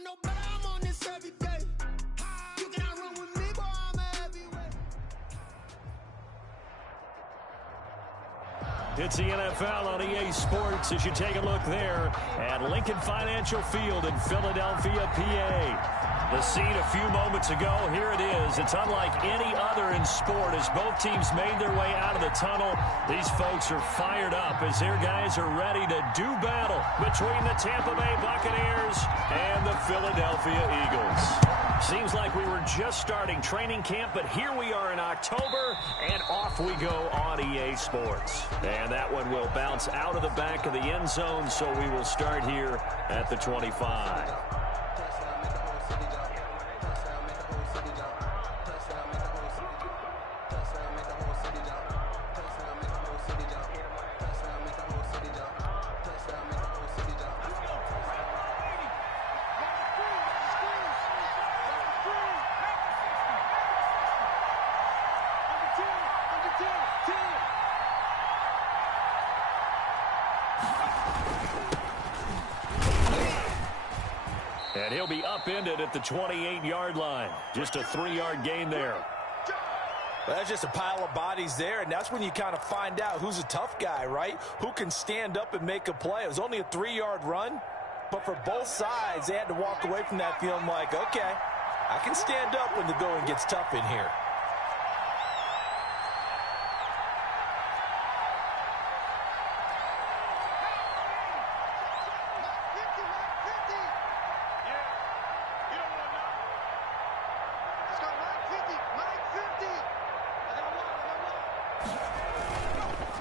don't know, but I'm on this every day. You cannot run with me, boy, I'm a heavyweight. It's the NFL on EA Sports as you take a look there at Lincoln Financial Field in Philadelphia, PA. The scene a few moments ago, here it is. It's unlike any other in sport as both teams made their way out of the tunnel. These folks are fired up as their guys are ready to do battle between the Tampa Bay Buccaneers and the Philadelphia Eagles. Seems like we were just starting training camp, but here we are in October, and off we go on EA Sports. And that one will bounce out of the back of the end zone, so we will start here at the 25. And he'll be upended at the 28-yard line. Just a 3-yard gain there. Well, that's just a pile of bodies there, and that's when you kind of find out who's a tough guy, right? Who can stand up and make a play. It was only a 3-yard run, but for both sides, they had to walk away from that feeling like, okay, I can stand up when the going gets tough in here.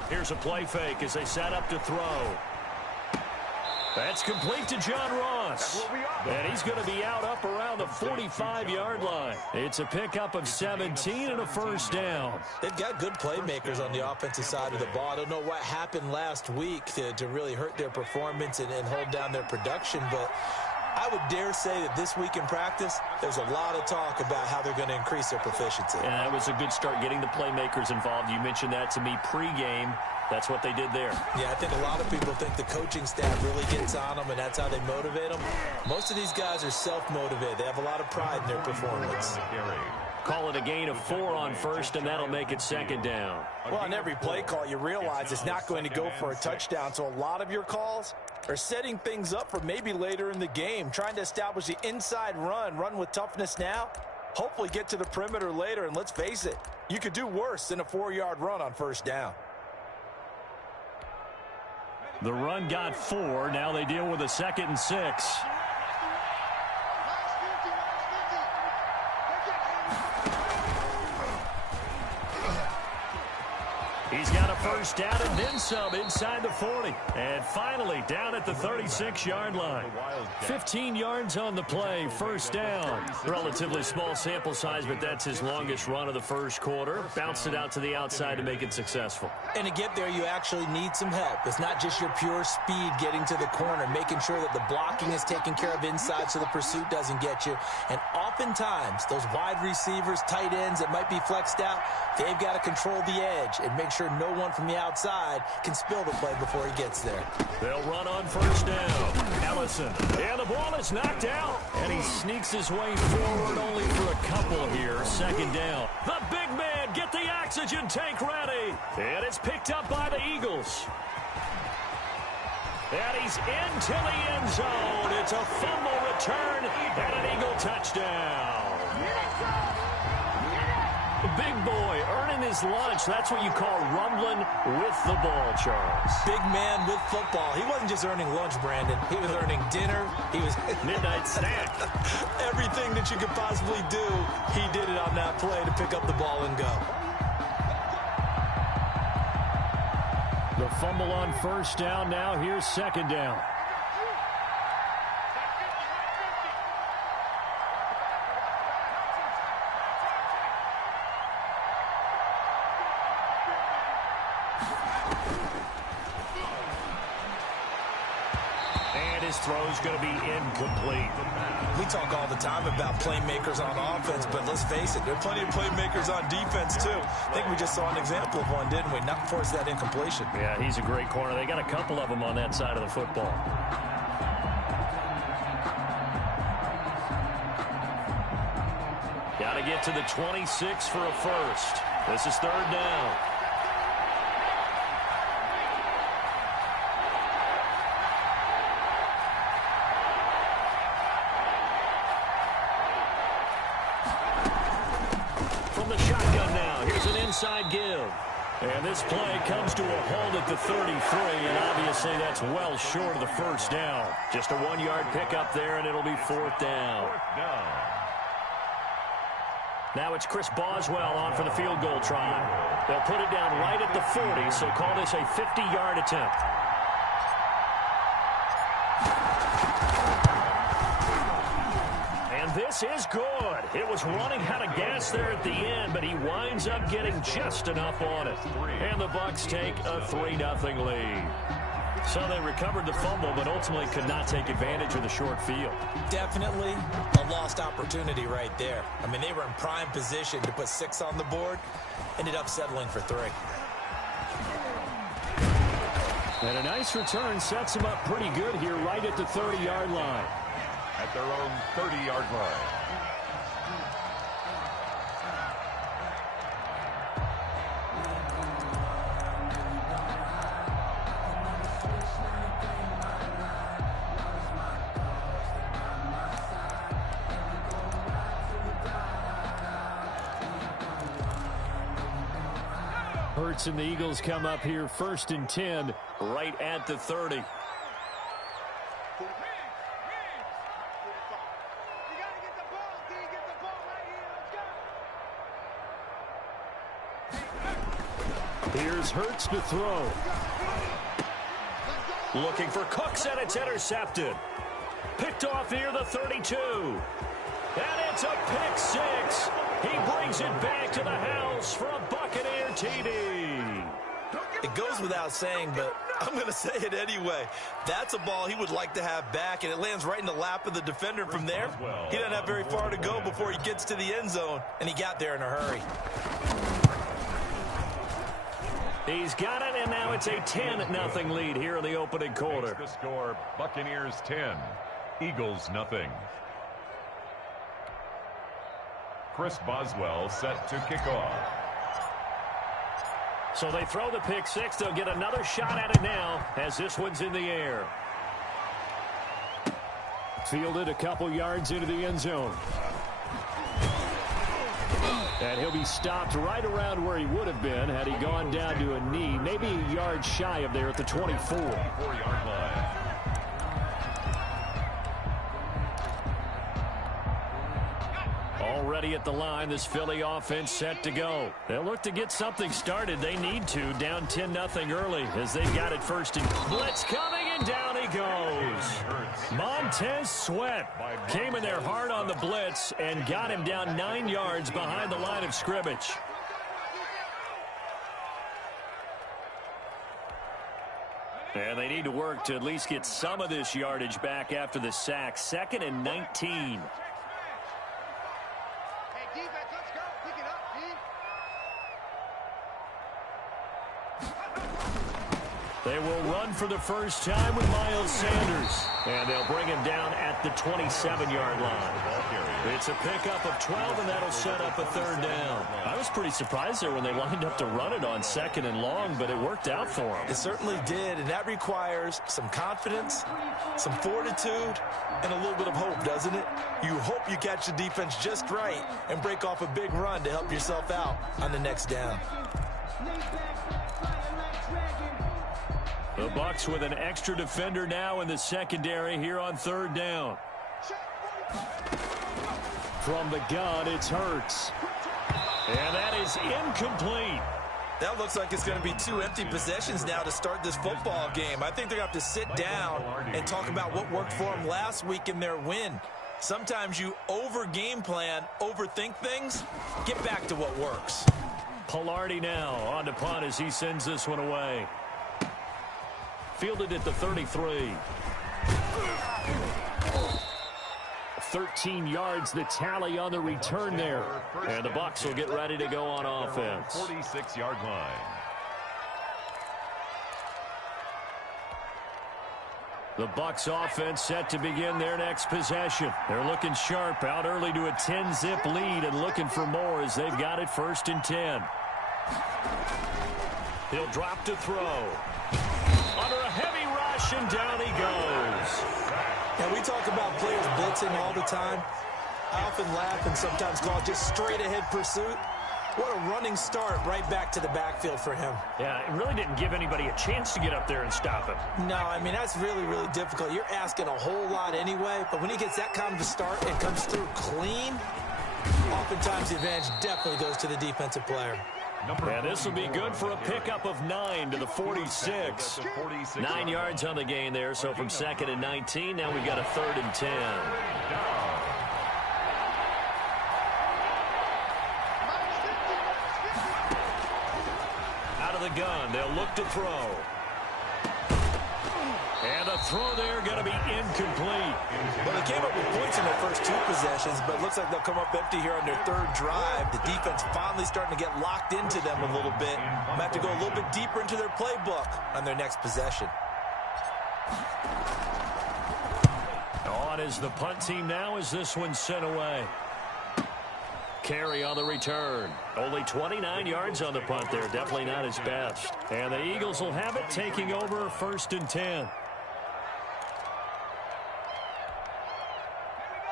Here's a play fake as they set up to throw. That's complete to John Ross. And he's going to be out up around the 45-yard line. It's a pickup of 17 and a first down. They've got good playmakers on the offensive side of the ball. I don't know what happened last week to really hurt their performance and hold down their production, but I would dare say that this week in practice, there's a lot of talk about how they're going to increase their proficiency. And that was a good start getting the playmakers involved. You mentioned that to me pregame. That's what they did there. Yeah, I think a lot of people think the coaching staff really gets on them, and that's how they motivate them. Most of these guys are self-motivated. They have a lot of pride in their performance. Call it a gain of 4 on first, and that'll make it second down. Well, on every play call, you realize it's not going to go for a touchdown, so a lot of your calls are setting things up for maybe later in the game, trying to establish the inside run with toughness now, hopefully get to the perimeter later, and let's face it, you could do worse than a 4-yard run on first down. The run got 4. Now they deal with a 2nd and 6. He's got a first down and then some inside the 40. And finally down at the 36-yard line. 15 yards on the play, first down. Relatively small sample size, but that's his longest run of the first quarter. Bounced it out to the outside to make it successful. And to get there, you actually need some help. It's not just your pure speed getting to the corner, making sure that the blocking is taken care of inside so the pursuit doesn't get you. And oftentimes, those wide receivers, tight ends that might be flexed out, they've got to control the edge and make sure no one from the outside can spill the play before he gets there. They'll run on first down. Ellison. And the ball is knocked out. And he sneaks his way forward only for a couple here. Second down. The big man, get the oxygen tank ready. And it's picked up by the Eagles. And he's into the end zone. It's a fumble return and an Eagle touchdown. Big boy earning his lunch. That's what you call rumbling with the ball, Charles. Big man with football. He wasn't just earning lunch, Brandon. He was earning dinner. He was midnight snack. Everything that you could possibly do, he did it on that play to pick up the ball and go. The fumble on first down. Now here's second down. His throw's going to be incomplete. We talk all the time about playmakers on offense, but let's face it, there are plenty of playmakers on defense too. I think we just saw an example of one, didn't we? Not force that incompletion. Yeah, he's a great corner. They got a couple of them on that side of the football. get to the 26 for a first. This is third down. From the shotgun now, here's an inside give. And this play comes to a halt at the 33, and obviously that's well short of the first down. Just a 1-yard pickup there, and it'll be fourth down. Now it's Chris Boswell on for the field goal try. They'll put it down right at the 40, so call this a 50-yard attempt. And this is good. It was running out of gas there at the end, but he winds up getting just enough on it. And the Bucs take a 3-0 lead. So they recovered the fumble, but ultimately could not take advantage of the short field. Definitely a lost opportunity right there. I mean, they were in prime position to put 6 on the board, ended up settling for 3. And a nice return sets them up pretty good here right at the 30-yard line. At their own 30-yard line. Hurts and the Eagles come up here 1st and 10 right at the 30. Here's Hurts to throw. Looking for Cooks, and it's intercepted. Picked off near the 32. And it's a pick 6. He brings it back to the house for a Buccaneer TD. It goes without saying, but I'm going to say it anyway. That's a ball he would like to have back, and it lands right in the lap of the defender. From there, he doesn't have very far to go before he gets to the end zone, and he got there in a hurry. He's got it, and now it's a 10-0 lead here in the opening quarter. The score, Buccaneers 10, Eagles nothing. Chris Boswell set to kick off. So they throw the pick 6. They'll get another shot at it now as this one's in the air. Fielded a couple yards into the end zone. And he'll be stopped right around where he would have been had he gone down to a knee, maybe a yard shy of there at the 24. 4-yard line. Already at the line, this Philly offense set to go. They'll look to get something started. They need to, down 10-0 early as they've got it first and blitz coming, and down he goes. Montez Sweat came in there hard on the blitz and got him down 9 yards behind the line of scrimmage. And they need to work to at least get some of this yardage back after the sack. 2nd and 19. They will run for the first time with Miles Sanders. And they'll bring him down at the 27-yard line. It's a pickup of 12, and that'll set up a 3rd down. I was pretty surprised there when they lined up to run it on 2nd and long, but it worked out for them. It certainly did, and that requires some confidence, some fortitude, and a little bit of hope, doesn't it? You hope you catch the defense just right and break off a big run to help yourself out on the next down. The Bucs with an extra defender now in the secondary here on 3rd down. From the gun, it's Hurts. And that is incomplete. That looks like it's going to be 2 empty possessions now to start this football game. I think they're going to have to sit down and talk about what worked for them last week in their win. Sometimes you over-game plan, overthink things. Get back to what works. Pilardi now on to punt as he sends this one away. Fielded at the 33. 13 yards, the tally on the return there. And the Bucs will get ready to go on offense. 46-yard line. The Bucs offense set to begin their next possession. They're looking sharp, out early to a 10-zip lead and looking for more as they've got it 1st and 10. He'll drop to throw. Under a heavy rush, and down he goes. Now, we talk about players blitzing all the time. I often laugh and sometimes call it just straight-ahead pursuit. What a running start right back to the backfield for him. Yeah, it really didn't give anybody a chance to get up there and stop him. No, I mean, that's really, really difficult. You're asking a whole lot anyway, but when he gets that kind of a start and comes through clean, oftentimes the advantage definitely goes to the defensive player. And this will be good for a pickup of 9 to the 46. 9 yards on the gain there, so from 2nd and 19, now we've got a 3rd and 10. Out of the gun, they'll look to throw. And the throw there going to be incomplete. Well, they came up with points in their first 2 possessions, but it looks like they'll come up empty here on their 3rd drive. The defense finally starting to get locked into them a little bit. Might have to go a little bit deeper into their playbook on their next possession. On is the punt team now as this one's sent away. Carry on the return. Only 29 yards on the punt there. Definitely not his best. And the Eagles will have it, taking over 1st and 10.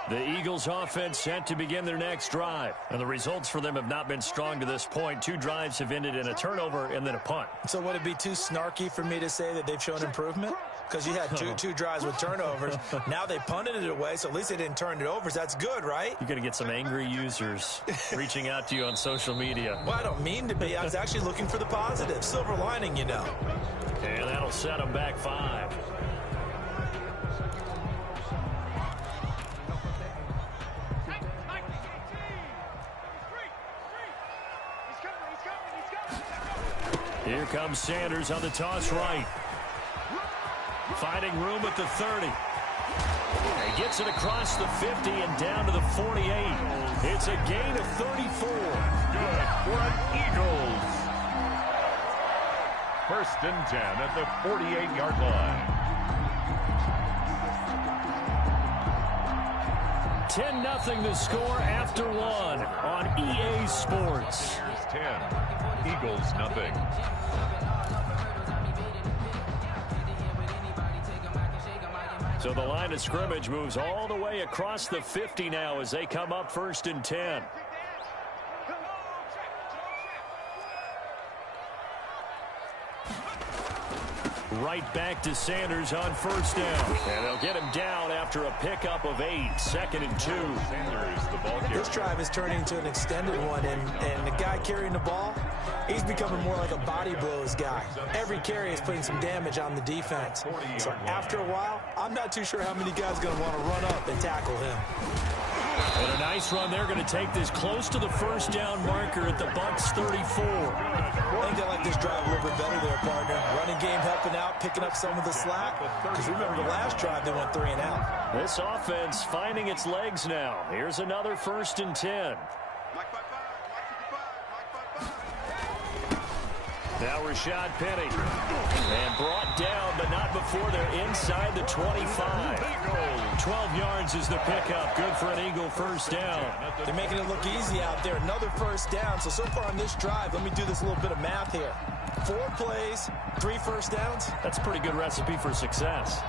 The Eagles offense set to begin their next drive. And the results for them have not been strong to this point. 2 drives have ended in a turnover and then a punt. So would it be too snarky for me to say that they've shown improvement? Because you had two drives with turnovers. Now they punted it away, so at least they didn't turn it over. So that's good, right? You're going to get some angry users reaching out to you on social media. Well, I don't mean to be. I was actually looking for the positive. Silver lining, you know. And that'll set them back 5. Here comes Sanders on the toss right. Finding room at the 30. He gets it across the 50 and down to the 48. It's a gain of 34. Good for Eagles. 1st and 10 at the 48-yard line. 10-0 the score after 1 on EA Sports. 10, Eagles nothing. So the line of scrimmage moves all the way across the 50 now as they come up 1st and 10. Right back to Sanders on 1st down. And they'll get him down after a pickup of 8. 2nd and 2. Sanders, the ball carrier. This drive is turning into an extended one, and the guy carrying the ball, he's becoming more like a body blows guy. Every carry is putting some damage on the defense. So after a while, I'm not too sure how many guys are going to want to run up and tackle him. And a nice run. They're going to take this close to the 1st down marker at the Bucs 34. I think they like this drive a little bit better there, partner. Running game helping out, picking up some of the slack. Because remember the last drive, they went 3 and out. This offense finding its legs now. Here's another 1st and 10. Now Rashad Penny. And brought down, but not before they're inside the 25. 12 yards is the pickup. Good for an Eagle 1st down. They're making it look easy out there. Another 1st down. So far on this drive, let me do this little bit of math here. 4 plays, 3 1st downs. That's a pretty good recipe for success.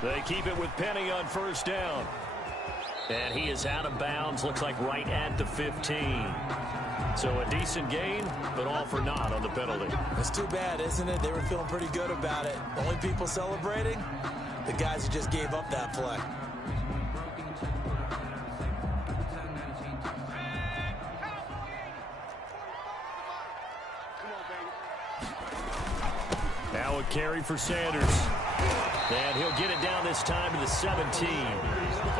They keep it with Penny on 1st down. And he is out of bounds, looks like right at the 15. So a decent gain, but all for naught on the penalty. It's too bad, isn't it? They were feeling pretty good about it. The only people celebrating, the guys who just gave up that play. Now So a carry for Sanders. And he'll get it down this time to the 17.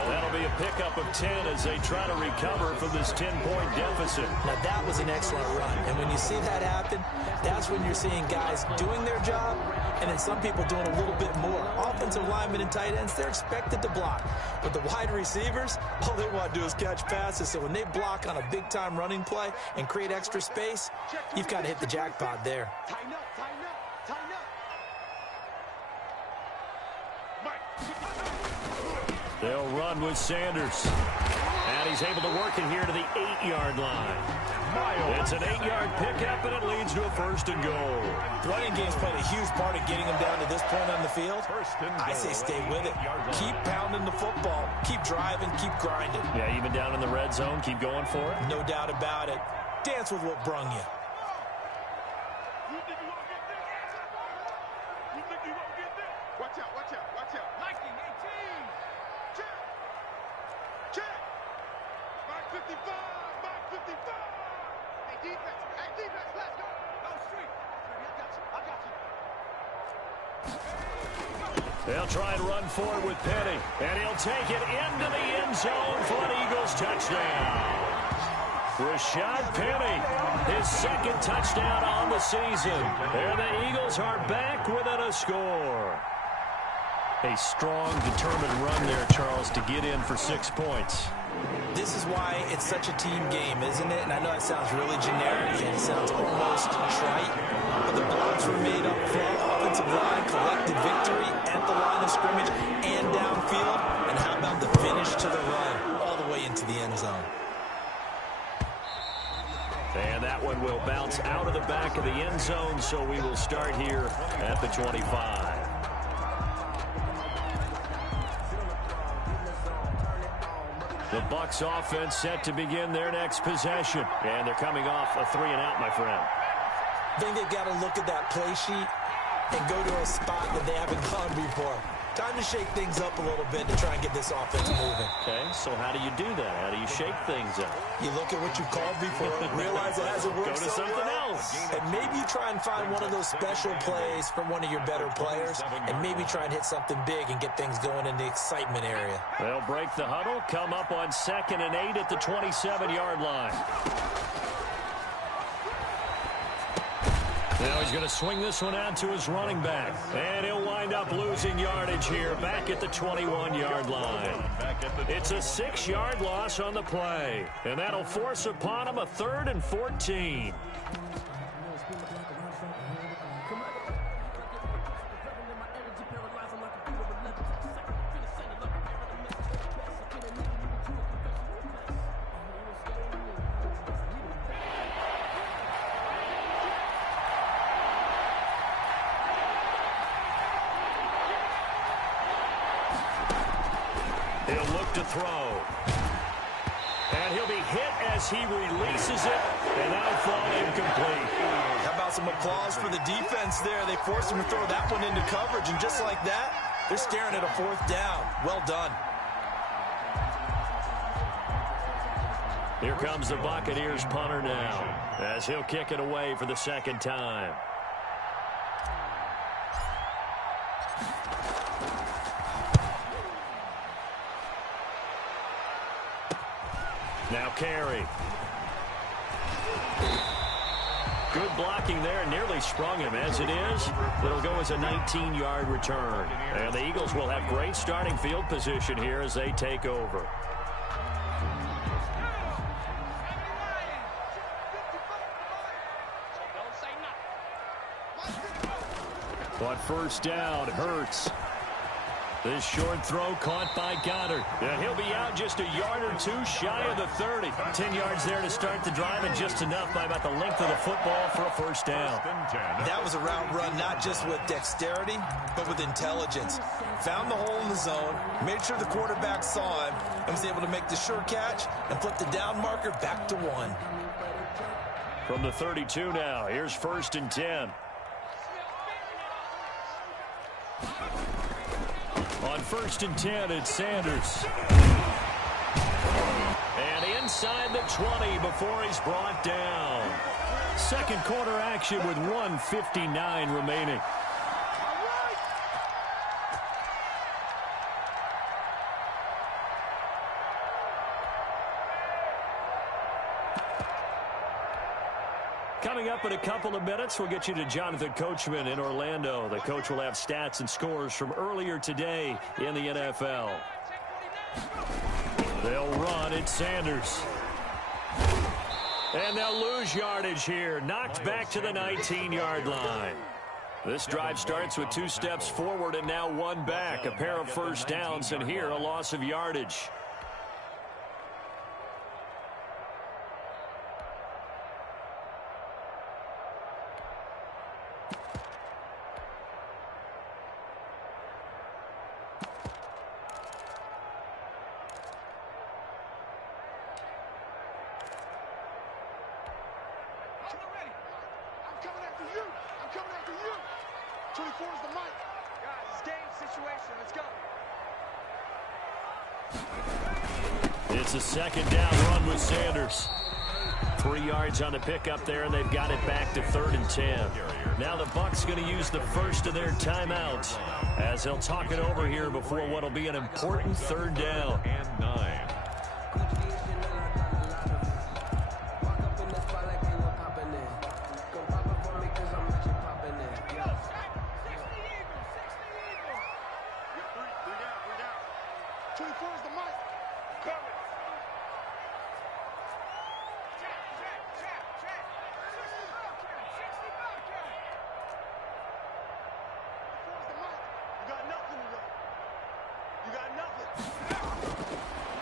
That'll be a pickup of 10 as they try to recover from this 10-point deficit. Now, that was an excellent run. And when you see that happen, that's when you're seeing guys doing their job and then some people doing a little bit more. Offensive linemen and tight ends, they're expected to block. But the wide receivers, all they want to do is catch passes. So when they block on a big-time running play and create extra space, you've kind of hit the jackpot there. Tighten up, tighten up, tighten up. They'll run with Sanders. And he's able to work it here to the 8-yard line. It's an 8-yard pickup, and it leads to a 1st and goal. Running game's played a huge part in getting him down to this point on the field. I say stay with it. Keep pounding the football. Keep driving. Keep grinding. Yeah, even down in the red zone, keep going for it. No doubt about it. Dance with what brung you. Watch out, watch out, watch out. Liking 18. Check. Check. Mark 55. Mark 55. Hey, defense. Hey, defense. Let's go. No street. I got you. I got you. They'll try and run forward with Penny. And he'll take it into the end zone for an Eagles touchdown. Rashad Penny, his 2nd touchdown on the season. And the Eagles are back within a score. A strong, determined run there, Charles, to get in for 6 points. This is why it's such a team game, isn't it? And I know that sounds really generic and it sounds almost trite, but the blocks were made up front. Offensive line collected victory at the line of scrimmage and downfield. And how about the finish to the run all the way into the end zone? And that one will bounce out of the back of the end zone, so we will start here at the 25. The Bucs offense set to begin their next possession. And they're coming off a 3-and-out, my friend. I think they've got to look at that play sheet and go to a spot that they haven't gone before. Time to shake things up a little bit to try and get this offense moving. Okay, so how do you do that? How do you shake things up? You look at what you called before, realize it hasn't worked. Go to something else. And maybe you try and find one of those special plays from one of your better players, and maybe try and hit something big and get things going in the excitement area. They'll break the huddle, come up on 2nd and 8 at the 27-yard line. Now he's going to swing this one out to his running back. And he'll wind up losing yardage here back at the 21-yard line. It's a 6-yard loss on the play. And that'll force upon him a 3rd and 14. He'll look to throw. And he'll be hit as he releases it, and that'll fall incomplete. How about some applause for the defense there? They forced him to throw that one into coverage, and just like that, they're staring at a 4th down. Well done. Here comes the Buccaneers punter now, as he'll kick it away for the 2nd time. Now carry. Good blocking there, nearly sprung him. As it is, it'll go as a 19-yard return. And the Eagles will have great starting field position here as they take over. On 1st down, Hurts. This short throw caught by Goddard. And he'll be out just a yard or two shy of the 30. 10 yards there to start the drive, and just enough by about the length of the football for a 1st down. That was a route run not just with dexterity, but with intelligence. Found the hole in the zone, made sure the quarterback saw him, and was able to make the sure catch and flip the down marker back to 1. From the 32 now, here's 1st and 10. On 1st and 10, it's Sanders. And inside the 20 before he's brought down. Second quarter action with 1:59 remaining. Coming up in a couple of minutes, we'll get you to Jonathan Coachman in Orlando. The coach will have stats and scores from earlier today in the NFL. They'll run it, Sanders. And they'll lose yardage here. Knocked back to the 19-yard line. This drive starts with 2 steps forward and now 1 back. A pair of first downs, and here a loss of yardage. It's a second down run with Sanders. 3 yards on the pickup there, and they've got it back to 3rd and 10. Now the Bucs going to use the first of their timeouts as they'll talk it over here before what will be an important 3rd down. And 9.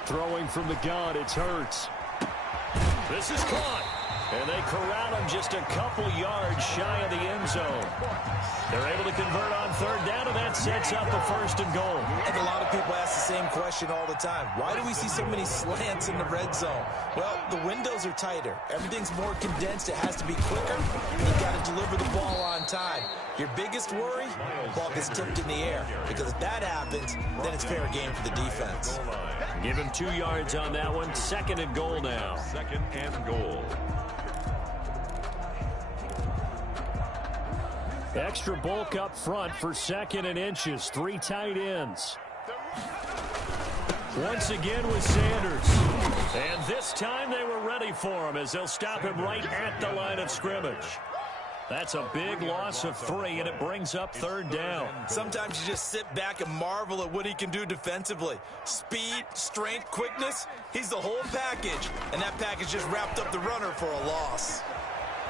Throwing from the gun, it's Hurts. This is caught. And they corral him just a couple yards shy of the end zone. They're able to convert on 3rd down, and that sets up a 1st and goal. And a lot of people ask the same question all the time. Why do we see so many slants in the red zone? Well, the windows are tighter. Everything's more condensed. It has to be quicker. And you've got to deliver the ball on time. Your biggest worry, ball gets tipped in the air. Because if that happens, then it's fair game for the defense. Give him 2 yards on that one. 2nd and goal now. 2nd and goal. Extra bulk up front for 2nd and inches. 3 tight ends. Once again with Sanders. And this time they were ready for him as they'll stop him right at the line of scrimmage. That's a big loss of 3, and it brings up 3rd down. Sometimes you just sit back and marvel at what he can do defensively. Speed, strength, quickness, he's the whole package. And that package just wrapped up the runner for a loss.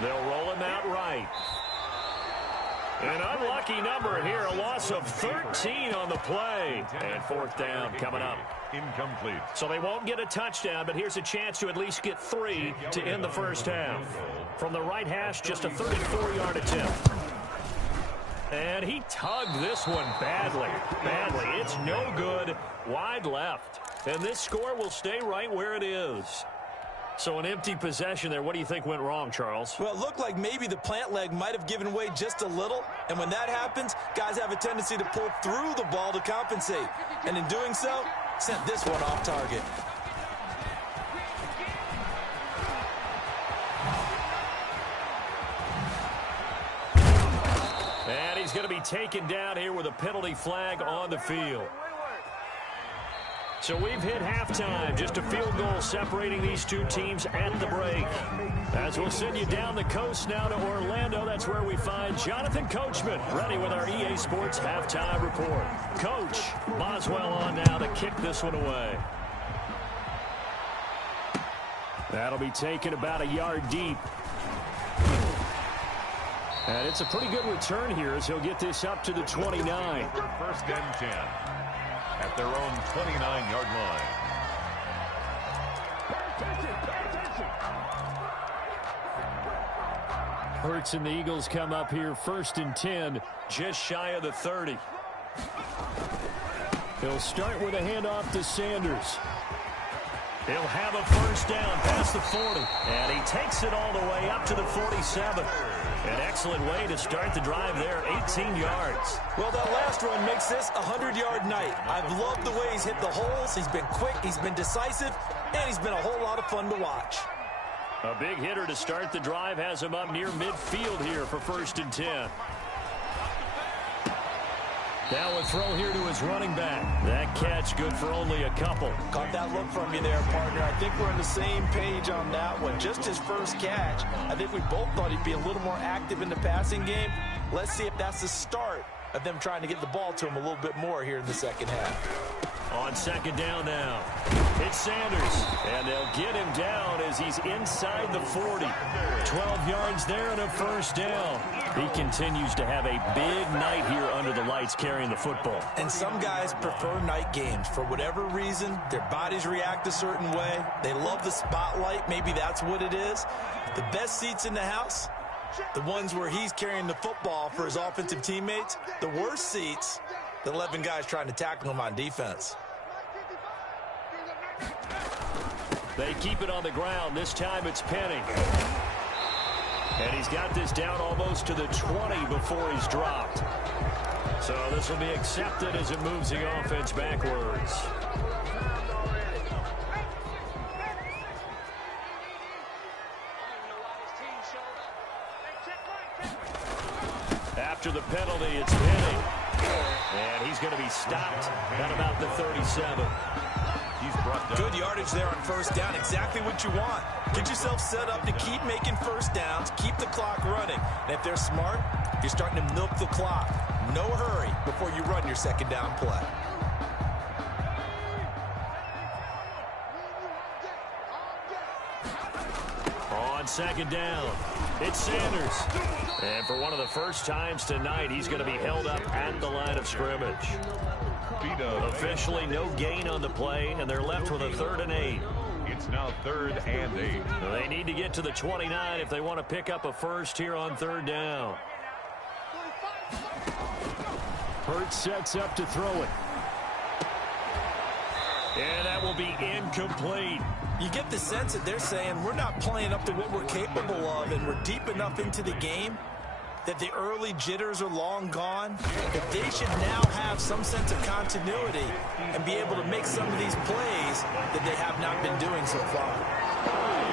They'll roll him out right. An unlucky number here, a loss of 13 on the play. And 4th down coming up. Incomplete. So they won't get a touchdown, but here's a chance to at least get 3 to end the first half. From the right hash, just a 34-yard attempt. And he tugged this one badly. It's no good. Wide left. And this score will stay right where it is. So an empty possession there. What do you think went wrong, Charles? Well, it looked like maybe the plant leg might have given way just a little. And when that happens, guys have a tendency to pull through the ball to compensate. And in doing so, sent this one off target. And he's going to be taken down here with a penalty flag on the field. So we've hit halftime. Just a field goal separating these two teams at the break. As we'll send you down the coast now to Orlando, that's where we find Jonathan Coachman, ready with our EA Sports halftime report. Coach Boswell on now to kick this one away. That'll be taken about a yard deep. And it's a pretty good return here as he'll get this up to the 29. 1st and 10. At their own 29-yard line. Hurts and the Eagles come up here 1st and 10, just shy of the 30. He'll start with a handoff to Sanders. He'll have a 1st down past the 40. And he takes it all the way up to the 47. An excellent way to start the drive there, 18 yards. Well, that last run makes this a 100-yard night. I've loved the way he's hit the holes. He's been quick, he's been decisive, and he's been a whole lot of fun to watch. A big hitter to start the drive has him up near midfield here for 1st and 10. Now a throw here to his running back. That catch good for only a couple. Caught that look from you there, partner. I think we're on the same page on that one. Just his first catch. I think we both thought he'd be a little more active in the passing game. Let's see if that's the start of them trying to get the ball to him a little bit more here in the second half. On second down now, it's Sanders, and they'll get him down as he's inside the 40. 12 yards there and a first down. He continues to have a big night here under the lights carrying the football. And some guys prefer night games. For whatever reason, their bodies react a certain way. They love the spotlight. Maybe that's what it is. The best seats in the house, the ones where he's carrying the football for his offensive teammates. The worst seats, the 11 guys trying to tackle him on defense. They keep it on the ground. This time it's Penny. And he's got this down almost to the 20 before he's dropped. So this will be accepted as it moves the offense backwards. After the penalty, it's Penny. And he's going to be stopped at about the 37. Good yardage there on first down. Exactly what you want. Get yourself set up to keep making first downs, keep the clock running. And if they're smart, you're starting to milk the clock. No hurry before you run your second down play. On second down, it's Sanders. And for one of the first times tonight, he's going to be held up at the line of scrimmage. Officially no gain on the play, and they're left with a 3rd and 8. It's now 3rd and 8. They need to get to the 29 if they want to pick up a first here on 3rd down. Hurts sets up to throw it. And that will be incomplete. You get the sense that they're saying we're not playing up to what we're capable of, and we're deep enough into the game that the early jitters are long gone, that they should now have some sense of continuity and be able to make some of these plays that they have not been doing so far.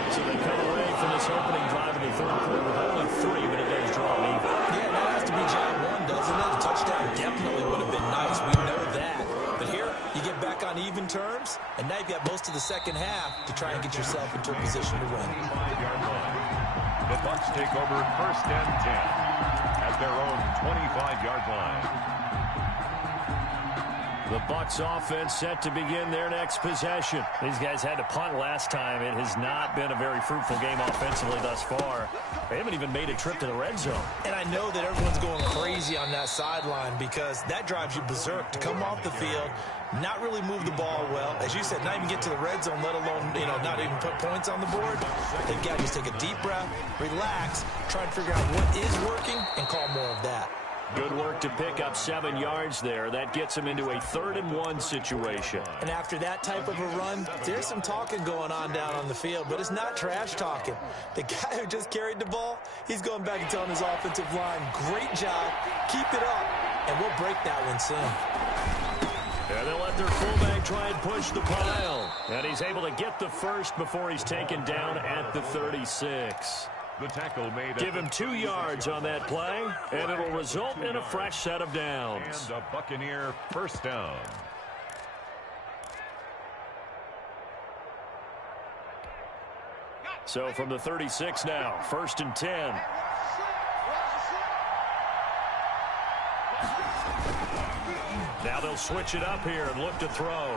So they come away from this opening drive in the 3rd quarter with only 3, but it does draw an even. Yeah, that has to be job one, doesn't it? A touchdown definitely would have been nice. We know that. But here, you get back on even terms, and now you've got most of the second half to try and get yourself into a position to win. The Bucs take over 1st and 10 at their own 25-yard line. The Bucs offense set to begin their next possession. These guys had to punt last time. It has not been a very fruitful game offensively thus far. They haven't even made a trip to the red zone. And I know that everyone's going crazy on that sideline because that drives you berserk to come off the field, not really move the ball well. As you said, not even get to the red zone, let alone, not even put points on the board. They've got to just take a deep breath, relax, try to figure out what is working, and call more of that. Good work to pick up 7 yards there. That gets him into a 3rd and 1 situation. And after that type of a run, there's some talking going on down on the field, but it's not trash talking. The guy who just carried the ball, he's going back and telling his offensive line, great job, keep it up, and we'll break that one soon. And they'll let their fullback try and push the pile. And he's able to get the first before he's taken down at the 36. The tackle made. Give him 2 yards on that play, and it'll result in a fresh set of downs. And a Buccaneer first down. So from the 36 now, 1st and 10. Now they'll switch it up here and look to throw.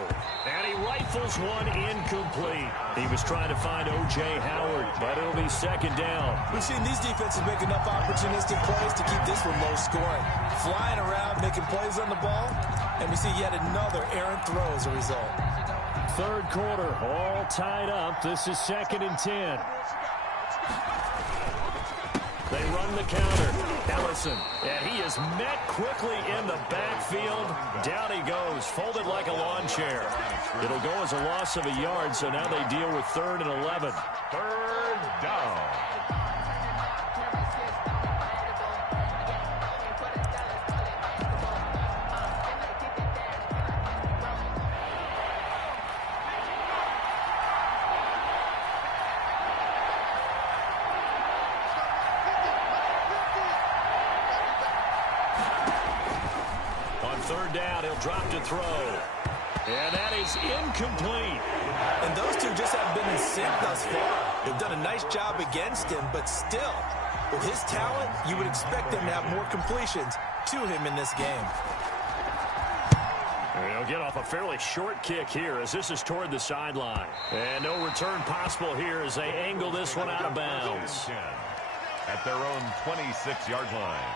And he rifles one incomplete. He was trying to find O.J. Howard, but it'll be 2nd down. We've seen these defenses make enough opportunistic plays to keep this one low scoring. Flying around, making plays on the ball, and we see yet another errant throw as a result. 3rd quarter, all tied up. This is 2nd and 10. They run the counter. Ellison, and he is met quickly in the backfield. Down he goes, folded like a lawn chair. It'll go as a loss of a yard, so now they deal with 3rd and 11. 3rd down. third down. He'll drop to throw. And that is incomplete. And those two just haven't been in sync thus far. They've done a nice job against him, but still, with his talent, you would expect them to have more completions to him in this game. He'll get off a fairly short kick here as this is toward the sideline. And no return possible here as they angle this one out of bounds. At their own 26-yard line.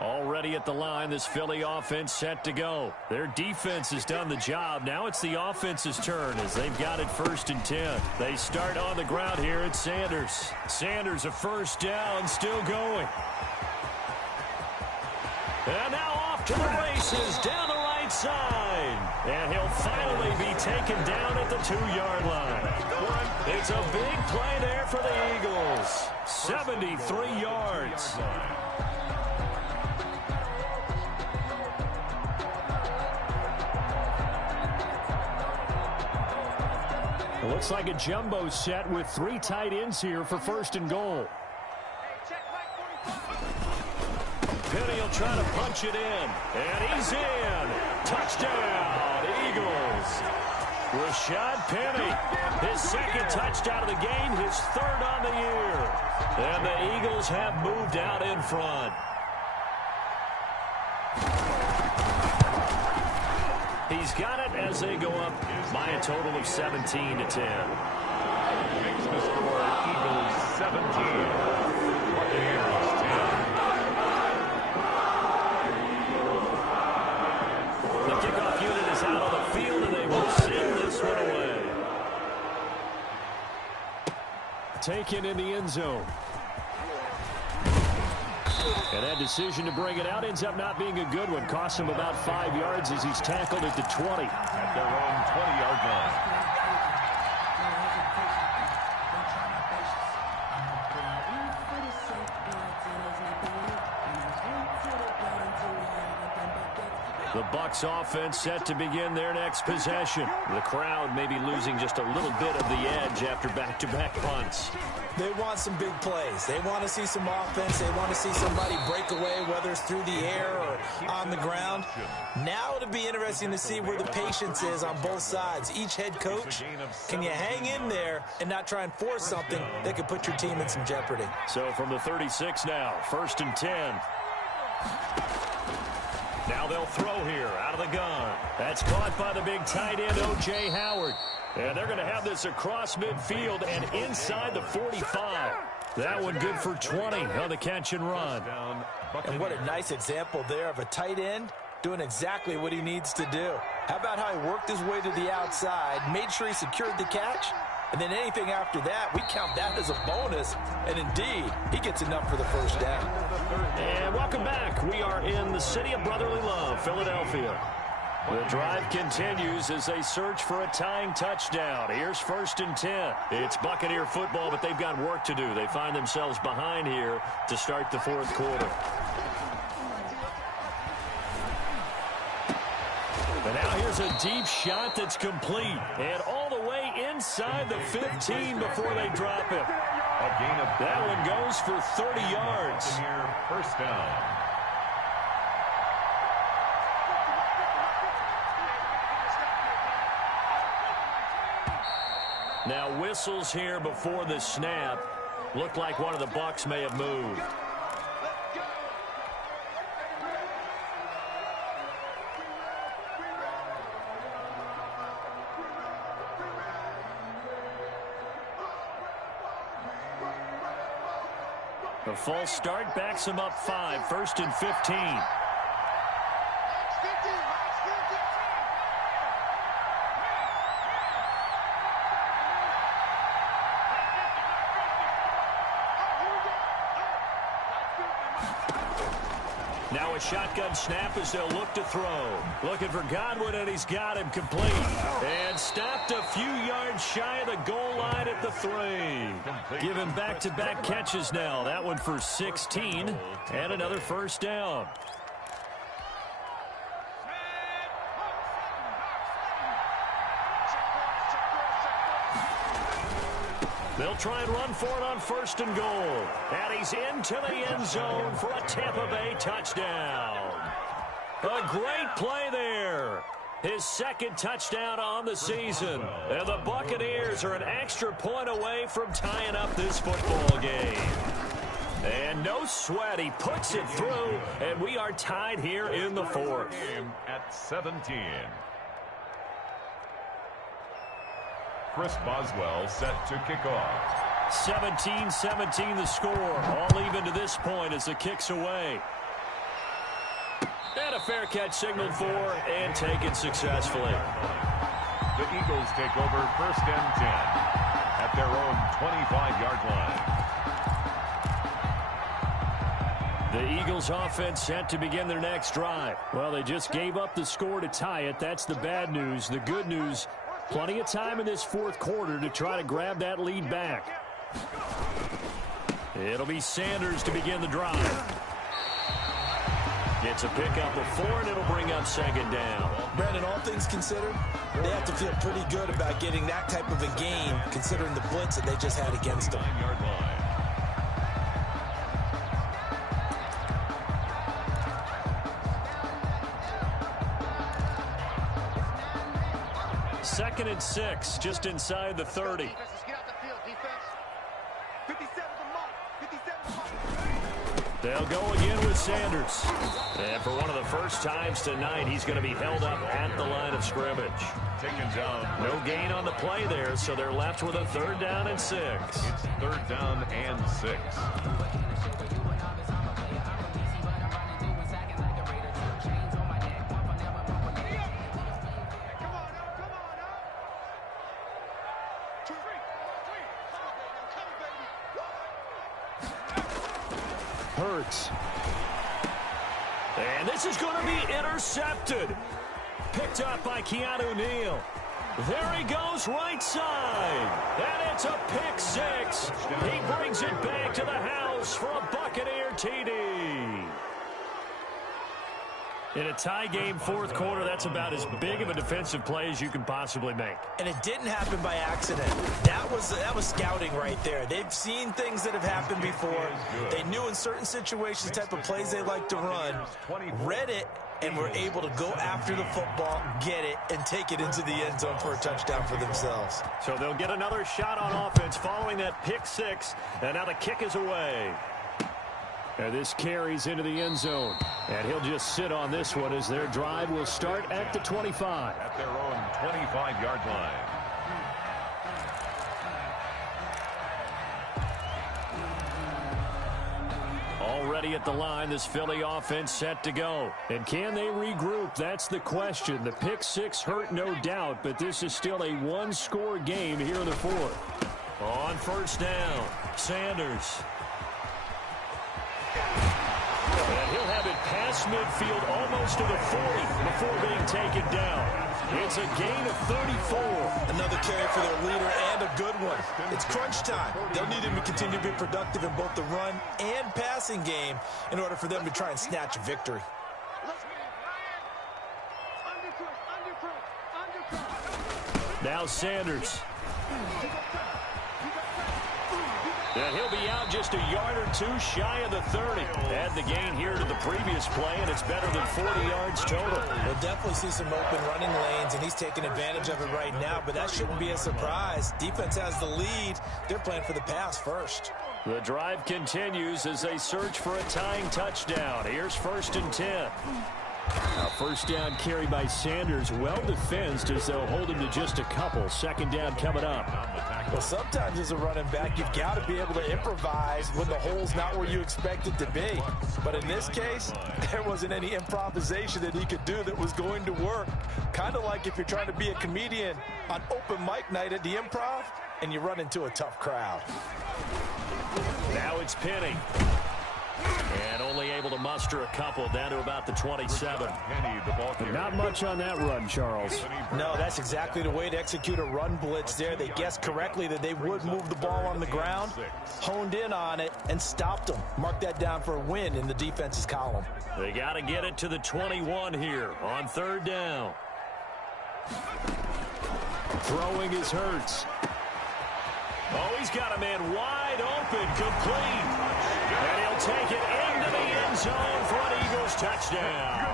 Already at the line, this Philly offense set to go. Their defense has done the job. Now it's the offense's turn as they've got it 1st and 10. They start on the ground here at Sanders. Sanders a first down, still going. And now off to the races down the right side. And he'll finally be taken down at the 2-yard line. It's a big play there for the Eagles. 73 yards. Looks like a jumbo set with 3 tight ends here for 1st and goal. Penny will try to punch it in. And he's in. Touchdown, Eagles. Rashad Penny, his 2nd touchdown of the game, his 3rd on the year. And the Eagles have moved out in front. He's got it as they go up by a total of 17-10. Makes the score Eagles 17. Buccaneers 10. The kickoff unit is out on the field, and they will send this one away. Taken in the end zone. And that decision to bring it out ends up not being a good one. Costs him about 5 yards as he's tackled at the 20. At their own 20-yard line. The Bucs offense set to begin their next possession. The crowd may be losing just a little bit of the edge after back-to-back punts. They want some big plays. They want to see some offense. They want to see somebody break away, whether it's through the air or on the ground. Now it'll be interesting to see where the patience is on both sides. Each head coach, can you hang in there and not try and force something that could put your team in some jeopardy? So from the 36 now, 1st and 10. Now they'll throw here out of the gun. That's caught by the big tight end, O.J. Howard. And they're going to have this across midfield and inside the 45. That one good for 20 on the catch and run. And what a nice example there of a tight end doing exactly what he needs to do. How about how he worked his way to the outside, made sure he secured the catch, and then anything after that, we count that as a bonus. And indeed, he gets enough for the 1st down. And welcome back. We are in the city of brotherly love, Philadelphia. The drive continues as they search for a tying touchdown. Here's 1st and 10. It's Buccaneer football, but they've got work to do. They find themselves behind here to start the 4th quarter. And now here's a deep shot that's complete. And all the way inside the 15 before they drop it. A gain of that one goes for 30 yards. Buccaneer 1st down. Now whistles here before the snap. Looked like one of the Bucs may have moved. The false start backs him up 5, 1st and 15. Now a shotgun snap as they'll look to throw. Looking for Godwin, and he's got him complete. And stopped a few yards shy of the goal line at the 3. Give him back-to-back catches now. That one for 16 and another 1st down. They'll try and run for it on 1st and goal. And he's into the end zone for a Tampa Bay touchdown. A great play there. His 2nd touchdown on the season. And the Buccaneers are an extra point away from tying up this football game. And no sweat, he puts it through, and we are tied here in the 4th. At 17. Chris Boswell set to kick off. 17-17 the score. All even to this point as the kick's away. And a fair catch signaled for and taken successfully. The Eagles take over 1st and 10 at their own 25-yard line. The Eagles offense set to begin their next drive. Well, they just gave up the score to tie it. That's the bad news. The good news, plenty of time in this 4th quarter to try to grab that lead back. It'll be Sanders to begin the drive. It's a pickup of 4, and it'll bring up 2nd down. Brandon, all things considered, they have to feel pretty good about getting that type of a game, considering the blitz that they just had against them. 9-yard line. Second and 6, just inside the 30. Get out the field, defense. 57 the mark. 57 the mark. They'll go again with Sanders. And for one of the first times tonight, he's going to be held up at the line of scrimmage. Taken down. No gain on the play there, so they're left with a 3rd down and 6. It's 3rd down and 6. Hurts. And this is going to be intercepted. Picked up by Keanu Neal. There he goes right side. And it's a pick 6. He brings it back to the house for a Buccaneer TD. In a tie game, 4th quarter, that's about as big of a defensive play as you can possibly make. And it didn't happen by accident. That was scouting right there. They've seen things that have happened before. They knew in certain situations the type of plays they like to run, read it, and were able to go after the football, get it, and take it into the end zone for a touchdown for themselves. So they'll get another shot on offense following that pick 6, and now the kick is away. And this carries into the end zone. And he'll just sit on this one as their drive will start at the 25. At their own 25-yard line. Already at the line, this Philly offense set to go. And can they regroup? That's the question. The pick 6 hurt, no doubt, but this is still a one-score game here in the 4th. On 1st down, Sanders. And he'll have it past midfield almost to the 40 before being taken down. It's a gain of 34. Another carry for their leader and a good one. It's crunch time. They'll need him to continue to be productive in both the run and passing game in order for them to try and snatch a victory. Now Sanders. And he'll be out just a yard or 2 shy of the 30. Add the gain here to the previous play, and it's better than 40 yards total. We'll definitely see some open running lanes, and he's taking advantage of it right now, but that shouldn't be a surprise. Defense has the lead. They're playing for the pass first. The drive continues as they search for a tying touchdown. Here's 1st and 10. A 1st down carry by Sanders, well defensed as they'll hold him to just a couple. 2nd down coming up. Well, sometimes as a running back, you've got to be able to improvise when the hole's not where you expect it to be. But in this case, there wasn't any improvisation that he could do that was going to work. Kind of like if you're trying to be a comedian on open mic night at the Improv and you run into a tough crowd. Now it's Penny. And only able to muster a couple down to about the 27. Not much on that run, Charles. No, that's exactly the way to execute a run blitz there. They guessed correctly that they would move the ball on the ground, honed in on it, and stopped them. Mark that down for a win in the defense's column. They got to get it to the 21 here on 3rd down. Throwing is Hurts. Oh, he's got a man wide open, complete. And he'll take it into the end zone for an Eagles touchdown.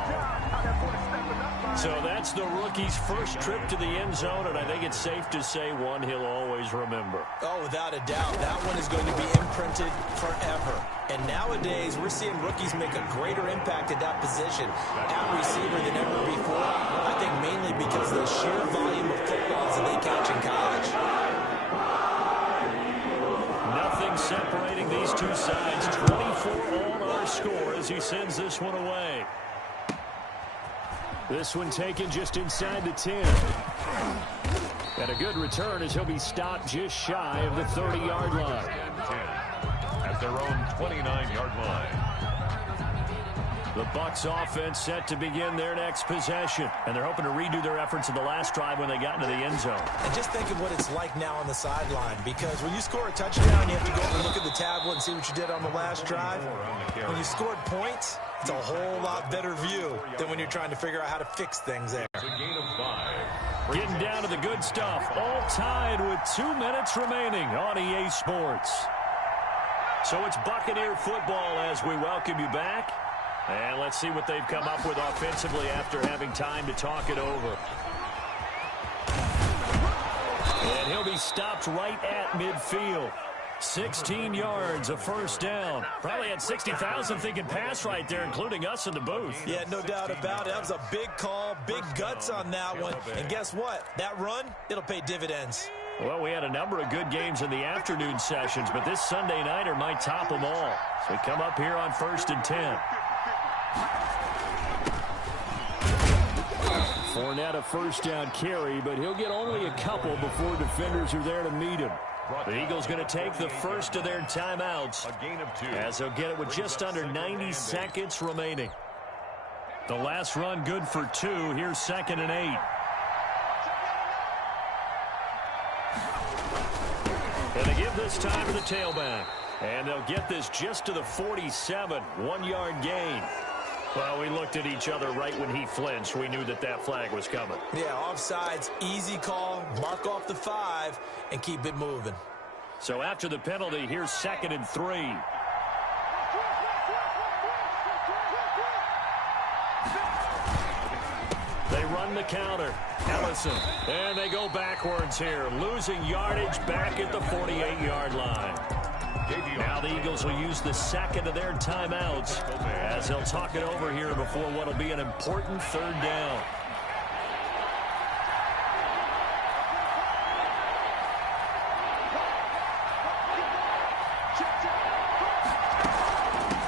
So that's the rookie's first trip to the end zone, and I think it's safe to say one he'll always remember. Oh, without a doubt, that one is going to be imprinted forever. And nowadays, we're seeing rookies make a greater impact at that position at receiver than ever before. I think mainly because of the sheer volume of footballs that they catch in college. Nothing separating these two sides. 24 all our score as he sends this one away. This one taken just inside the 10. And a good return as he'll be stopped just shy of the 30-yard line. At their own 29-yard line. The Bucs offense set to begin their next possession. And they're hoping to redo their efforts in the last drive when they got into the end zone. And just think of what it's like now on the sideline. Because when you score a touchdown, you have to go up and look at the tablet and see what you did on the last drive. When you scored points, it's a whole lot better view than when you're trying to figure out how to fix things there. It's a gain of 5. Getting down to the good stuff. All tied with 2 minutes remaining on EA Sports. So it's Buccaneer football as we welcome you back. And let's see what they've come up with offensively after having time to talk it over. And he'll be stopped right at midfield. 16 yards, a first down. Probably had 60,000 thinking pass right there, including us in the booth. Yeah, no doubt about it. That was a big call, big guts on that one. And guess what? That run, it'll pay dividends. Well, we had a number of good games in the afternoon sessions, but this Sunday nighter might top them all. So we come up here on 1st and 10. Fournette a first down carry, but he'll get only a couple before defenders are there to meet him. The Eagles going to take the first of their timeouts, A gain of 2. as they'll get it with just under 90 seconds remaining. The last run good for 2. Here's 2nd and 8. And they give this time to the tailback. And they'll get this just to the 47. 1-yard gain. Well, we looked at each other right when he flinched. We knew that that flag was coming. Yeah, offsides, easy call, mark off the 5, and keep it moving. So after the penalty, here's 2nd and 3. They run the counter. Ellison. And they go backwards here, losing yardage back at the 48-yard line. Now the Eagles will use the second of their timeouts as they'll talk it over here before what will be an important 3rd down.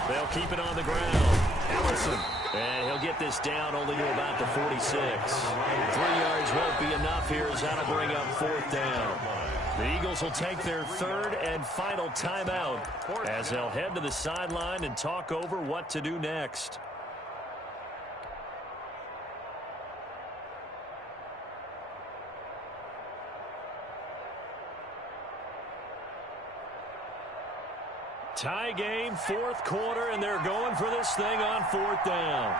They'll keep it on the ground. Ellison. And he'll get this down only to about the 46. 3 yards won't be enough here as that'll bring up 4th down. The Eagles will take their 3rd and final timeout as they'll head to the sideline and talk over what to do next. Tie game, 4th quarter, and they're going for this thing on 4th down.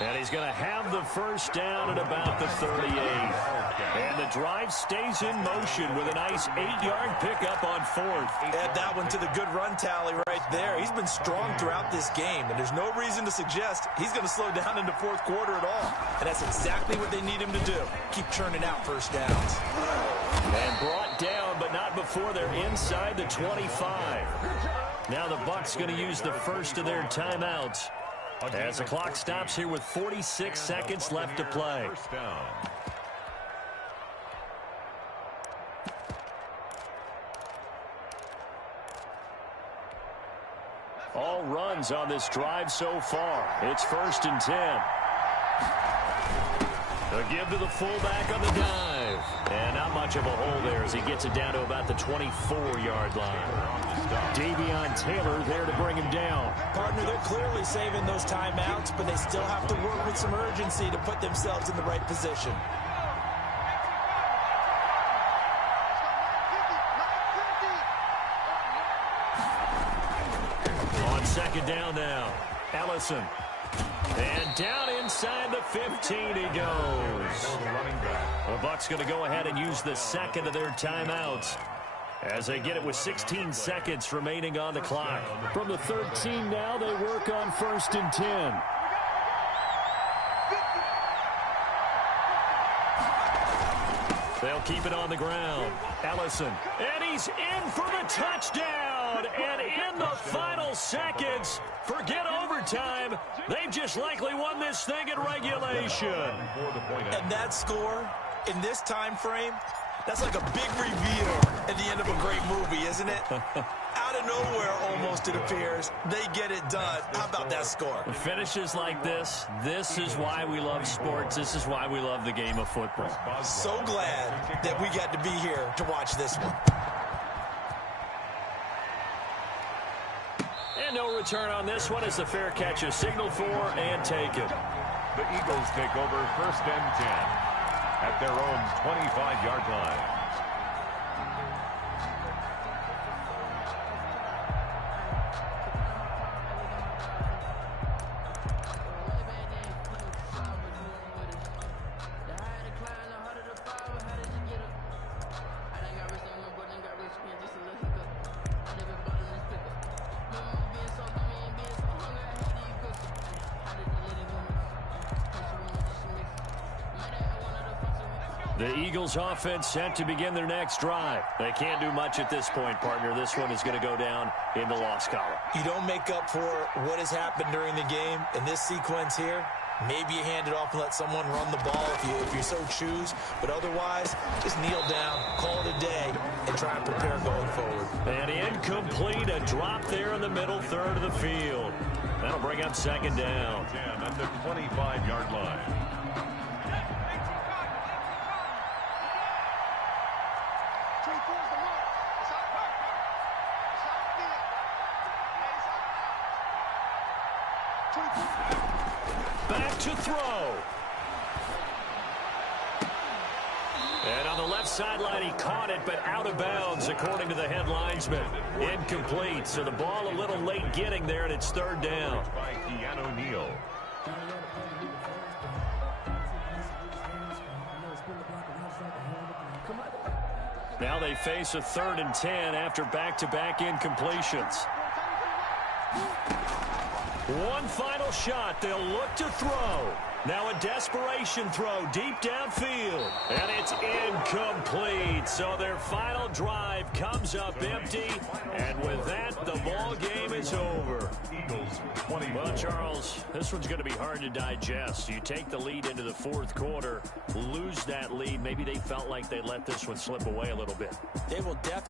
And he's going to have the first down at about the 38. And the drive stays in motion with a nice 8-yard pickup on 4th. Add that one to the good run tally right there. He's been strong throughout this game, and there's no reason to suggest he's going to slow down into 4th quarter at all. And that's exactly what they need him to do. Keep churning out first downs. And brought down, but not before they're inside the 25. Now the Bucs going to use the first of their timeouts as the clock stops here with 46 seconds left to play. First down. All runs on this drive so far. It's 1st and 10. A give to the fullback on the dive. And not much of a hole there as he gets it down to about the 24-yard line. Davion Taylor there to bring him down. Partner, they're clearly saving those timeouts, but they still have to work with some urgency to put themselves in the right position. On 2nd down now, Ellison. And down inside the 15 he goes. The Bucs going to go ahead and use the second of their timeouts as they get it with 16 seconds remaining on the clock. From the 13 now, they work on 1st and 10. They'll keep it on the ground. Ellison. And he's in for the touchdown. And in the final seconds, forget overtime. They've just likely won this thing in regulation. And that score in this time frame, that's like a big reveal at the end of a great movie, isn't it? Out of nowhere, almost, it appears, they get it done. How about that score? Finishes like this is why we love sports. This is why we love the game of football. So glad that we got to be here to watch this one. And no return on this one as the fair catch is signaled for and taken. The Eagles take over 1st and 10 at their own 25-yard line. The Eagles offense set to begin their next drive. They can't do much at this point, partner. This one is going to go down in the loss column. You don't make up for what has happened during the game in this sequence here. Maybe you hand it off and let someone run the ball if you so choose. But otherwise, just kneel down, call it a day, and try and prepare going forward. And incomplete, a drop there in the middle third of the field. That'll bring up 2nd down. At the 25-yard line. Back to throw. And on the left sideline, he caught it, but out of bounds, according to the head linesman. Incomplete, so the ball a little late getting there, and it's 3rd down. By Keanu Neal. Now they face a 3rd and 10 after back-to-back incompletions. One final shot. They'll look to throw. Now a desperation throw deep downfield. And it's incomplete. So their final drive comes up empty. And with that, the ball game is over. Eagles 20. Well, Charles, this one's going to be hard to digest. You take the lead into the 4th quarter, lose that lead. Maybe they felt like they let this one slip away a little bit. They will definitely.